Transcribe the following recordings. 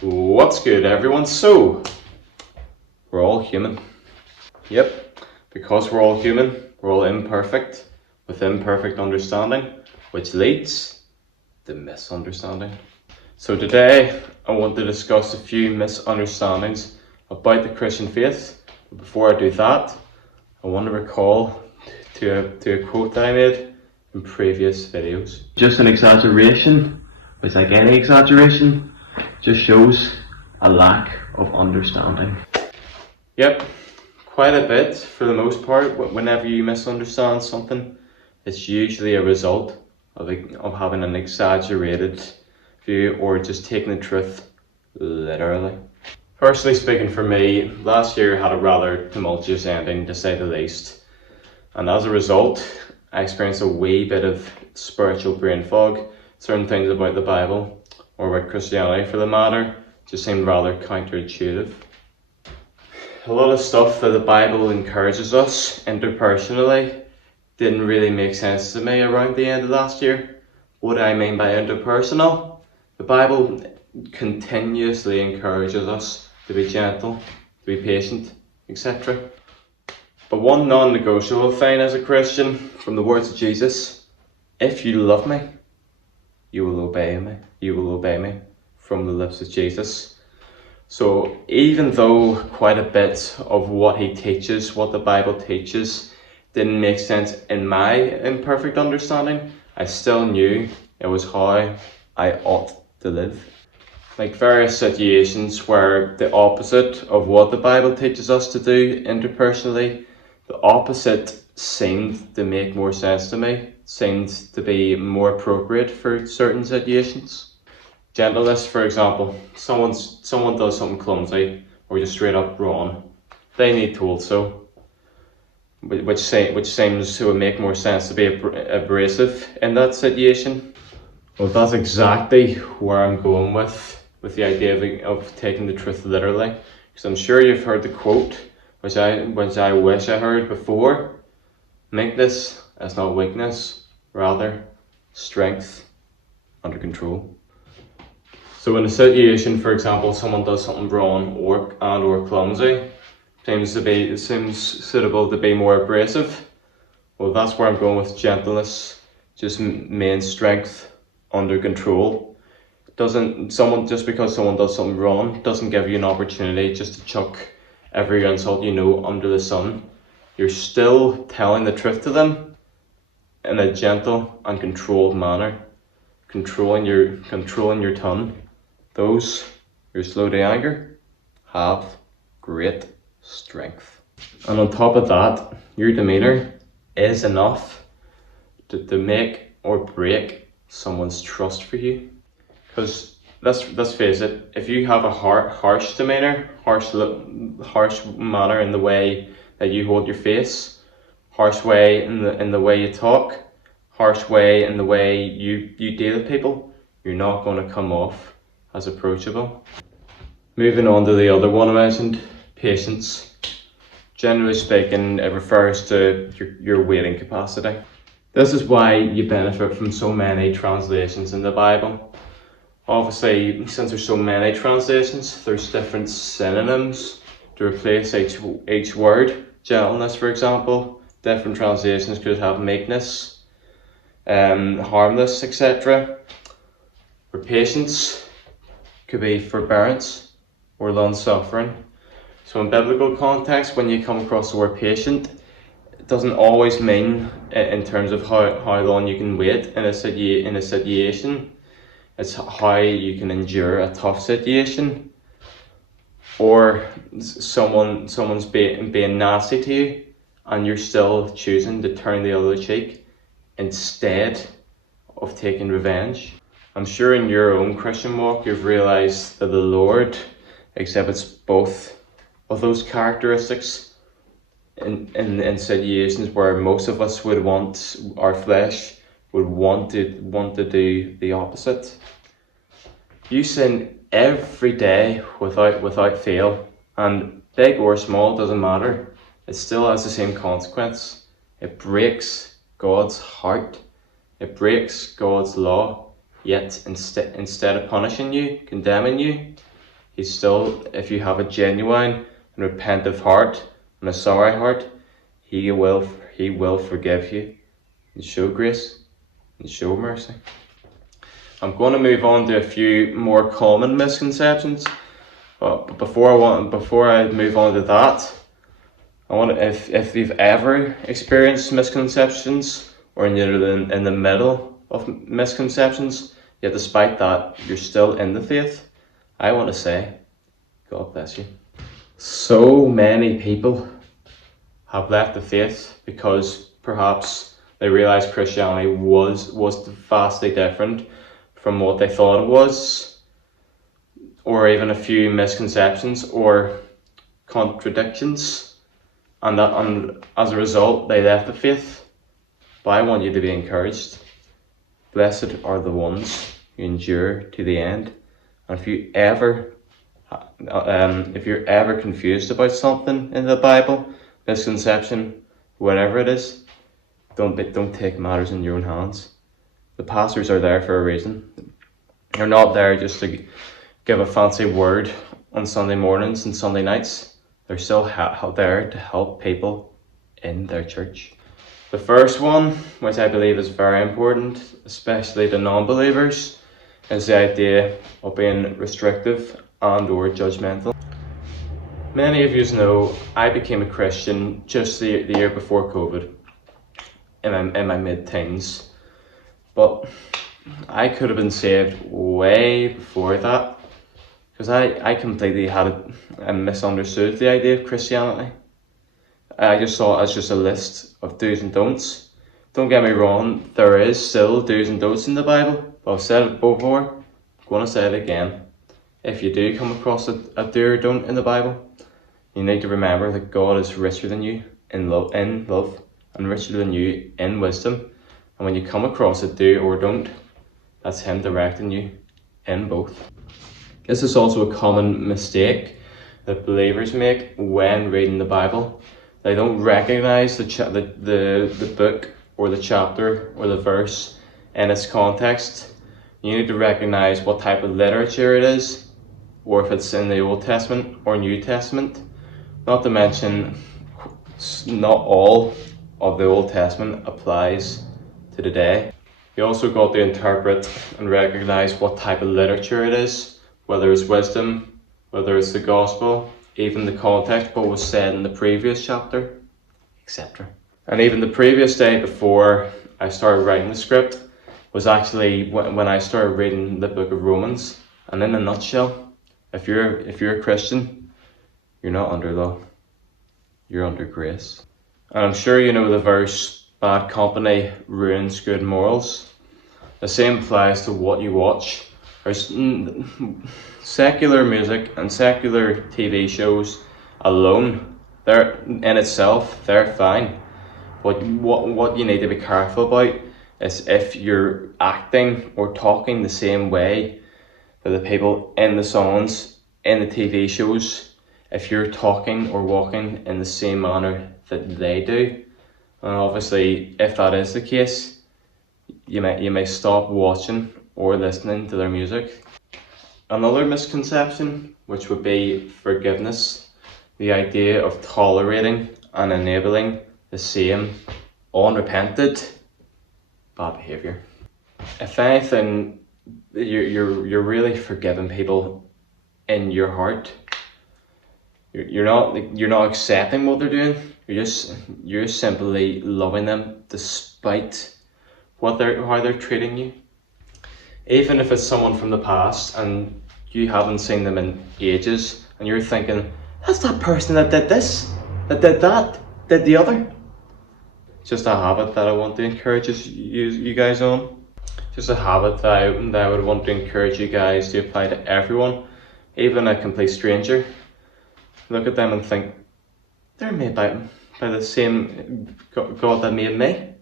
What's good, everyone? So, we're all human. Yep, because we're all human, we're all imperfect, with imperfect understanding, which leads to misunderstanding. So today, I want to discuss a few misunderstandings about the Christian faith. But before I do that, I want to recall to a quote that I made in previous videos. Just an exaggeration, which like any exaggeration, just shows a lack of understanding. Yep, quite a bit for the most part. Whenever you misunderstand something, it's usually a result of having an exaggerated view or just taking the truth literally. Personally speaking, for me, last year had a rather tumultuous ending, to say the least. And as a result, I experienced a wee bit of spiritual brain fog. Certain things about the Bible, or about Christianity for the matter, just seemed rather counterintuitive. A lot of stuff that the Bible encourages us interpersonally didn't really make sense to me around the end of last year. What do I mean by interpersonal? The Bible continuously encourages us to be gentle, to be patient, etc. But one non-negotiable thing as a Christian, from the words of Jesus, if you love me, you will obey me. You will obey me, from the lips of Jesus. So even though quite a bit of what he teaches, what the Bible teaches, didn't make sense in my imperfect understanding, I still knew it was how I ought to live. Like various situations where the opposite of what the Bible teaches us to do interpersonally, the opposite seemed to make more sense to me, seemed to be more appropriate for certain situations. Gentleness, for example, someone does something clumsy or just straight up wrong, they need told so, which seems to make more sense to be abrasive in that situation. Well, that's exactly where I'm going with the idea of taking the truth literally, because I'm sure you've heard the quote, which I wish I heard before: meekness is not weakness, rather strength under control. So in a situation, for example, someone does something wrong or clumsy, seems suitable to be more abrasive. Well, that's where I'm going with gentleness, just main strength under control. Just because someone does something wrong doesn't give you an opportunity just to chuck every insult you know under the sun. You're still telling the truth to them in a gentle and controlled manner, controlling your tongue. Those who are slow to anger have great strength. And on top of that, your demeanor is enough to make or break someone's trust for you. Because let's face it, if you have a harsh demeanor, harsh manner in the way that you hold your face, harsh way in the way you talk, harsh way in the way you deal with people, you're not going to come off as approachable. Moving on to the other one I mentioned, patience. Generally speaking, it refers to your waiting capacity. This is why you benefit from so many translations in the Bible. Obviously, since there's so many translations, there's different synonyms to replace each word. Gentleness, for example, different translations could have meekness, harmless, etc. For patience, could be forbearance or long-suffering. So in biblical context, when you come across the word patient, it doesn't always mean in terms of how long you can wait in a situation. It's how you can endure a tough situation, or someone's being nasty to you and you're still choosing to turn the other cheek instead of taking revenge. I'm sure in your own Christian walk you've realized that the Lord exhibits both of those characteristics in situations where most of us would want, our flesh would want to do the opposite. You sin every day without fail, and big or small, doesn't matter. It still has the same consequence. It breaks God's heart. It breaks God's law. Yet instead of punishing you, condemning you, He's still, if you have a genuine and repentant heart and a sorry heart, he will forgive you and show grace and show mercy. I'm going to move on to a few more common misconceptions, but before I move on to that, I want to, if you've ever experienced misconceptions, or you're in the middle of misconceptions, yet despite that you're still in the faith, I want to say, God bless you. So many people have left the faith because perhaps they realized Christianity was vastly different from what they thought it was, or even a few misconceptions or contradictions, and as a result they left the faith. But I want you to be encouraged. Blessed are the ones who endure to the end. And if you're ever confused about something in the Bible, misconception, whatever it is, don't take matters in your own hands. The pastors are there for a reason. They're not there just to give a fancy word on Sunday mornings and Sunday nights. They're still there to help people in their church. The first one, which I believe is very important, especially to non-believers, is the idea of being restrictive and or judgmental. Many of you know I became a Christian just the year before COVID, in my mid-teens. But I could have been saved way before that, because I completely had and misunderstood the idea of Christianity. I just saw it as just a list of do's and don'ts. Don't get me wrong, there is still do's and don'ts in the Bible, but I've said it before, I'm going to say it again. If you do come across a do or don't in the Bible, you need to remember that God is richer than you in love, and richer than you in wisdom. And when you come across a do or don't, that's Him directing you in both. This is also a common mistake that believers make when reading the Bible. They don't recognize the book or the chapter or the verse in its context. You need to recognize what type of literature it is, or if it's in the Old Testament or New Testament. Not to mention, not all of the Old Testament applies to today. You also got to interpret and recognize what type of literature it is, whether it's wisdom, whether it's the gospel, even the context, what was said in the previous chapter, etc. And even the previous day before I started writing the script was actually when I started reading the book of Romans. And in a nutshell, if you're a Christian, you're not under law, you're under grace. And I'm sure you know the verse, bad company ruins good morals. The same applies to what you watch. There's secular music and secular TV shows alone, they're in itself, they're fine. But what you need to be careful about is if you're acting or talking the same way that the people in the songs, in the TV shows, if you're talking or walking in the same manner that they do. And obviously, if that is the case, you may stop watching or listening to their music. Another misconception, which would be forgiveness, the idea of tolerating and enabling the same unrepented bad behaviour. If anything, you're really forgiving people in your heart. You're not accepting what they're doing. You're simply loving them despite how they're treating you. Even if it's someone from the past and you haven't seen them in ages, and you're thinking, that's that person that did this, that did that, did the other. It's just a habit that I want to encourage you guys on. Just a habit that I would want to encourage you guys to apply to everyone, even a complete stranger. Look at them and think, they're made by the same God that made me.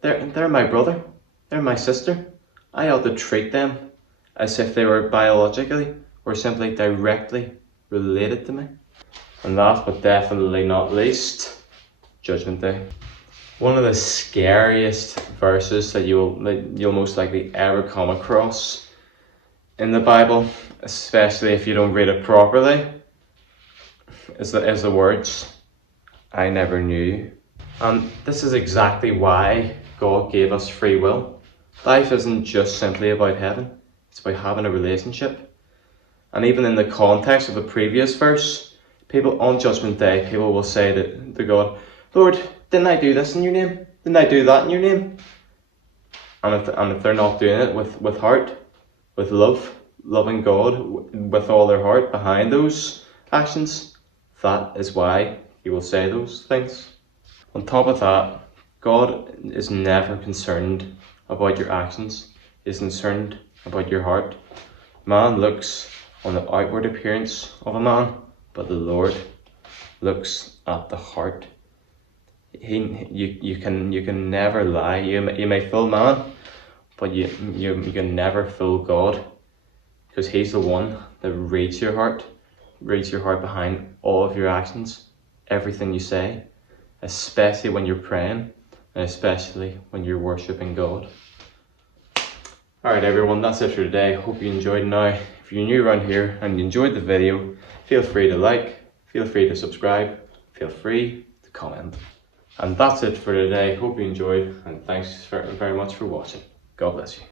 They're my brother, they're my sister. I ought to treat them as if they were biologically or simply directly related to me. And last but definitely not least, Judgment Day. One of the scariest verses that you'll most likely ever come across in the Bible, especially if you don't read it properly, is the words, "I never knew you." And this is exactly why God gave us free will. Life isn't just simply about heaven, it's about having a relationship. And even in the context of the previous verse, people on Judgment Day, people will say to God, "Lord, didn't I do this in your name? Didn't I do that in your name?" And if they're not doing it with heart, with love, loving God with all their heart behind those actions, that is why He will say those things. On top of that, God is never concerned about your actions. He is concerned about your heart. Man looks on the outward appearance of a man, but the Lord looks at the heart. You can never lie. You may fool man, but you can never fool God, because He's the one that reads your heart behind all of your actions, everything you say, especially when you're praying, and especially when you're worshipping God. Alright everyone, that's it for today. Hope you enjoyed. Now, if you're new around here and you enjoyed the video, feel free to like, feel free to subscribe, feel free to comment. And that's it for today. Hope you enjoyed, and thanks very much for watching. God bless you.